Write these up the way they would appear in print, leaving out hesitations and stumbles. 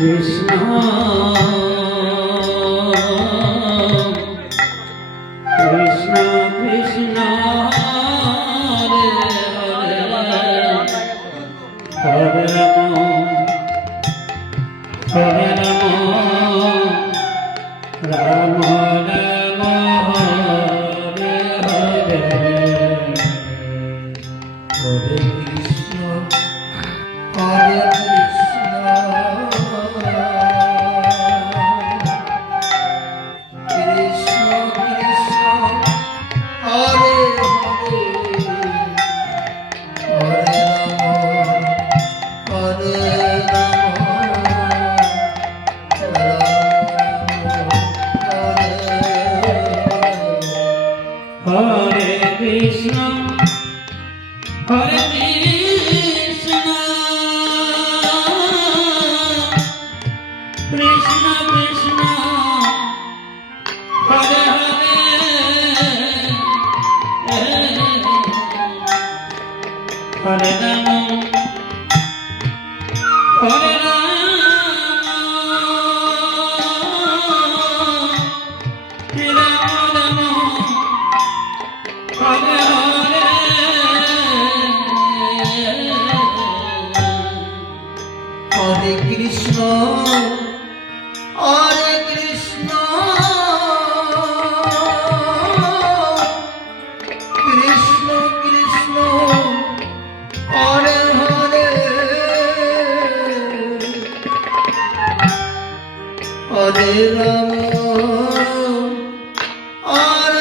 Krishna Krishna Krishna Hare Hare Ram Hare Ram Ram Ram Hare Hare Hare Krishna Hare Hare Krishna, Hare Krishna, Krishna Krishna, Hare Hare, Hare Rama, Hare Hare Krishna, Hare Krishna, Krishna Krishna, Hare Hare, Hare Rama, Hare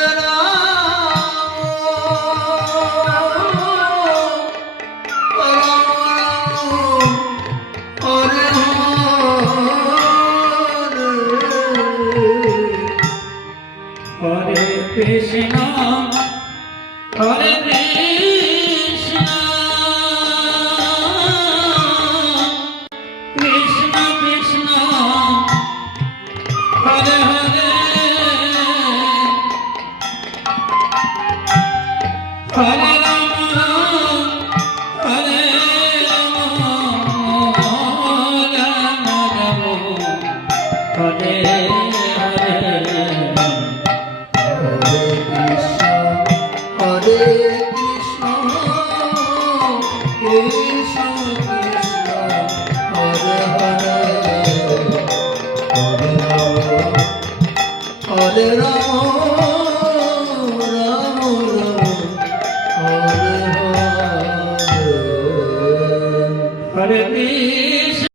Hare Krishna, Hare Krishna, Krishna Krishna, Hare Hare, Hare Rama, Hare Rama, Rama Rama, Hare Hare Rama, Rama Rama, Hare Hare, Hare Krishna.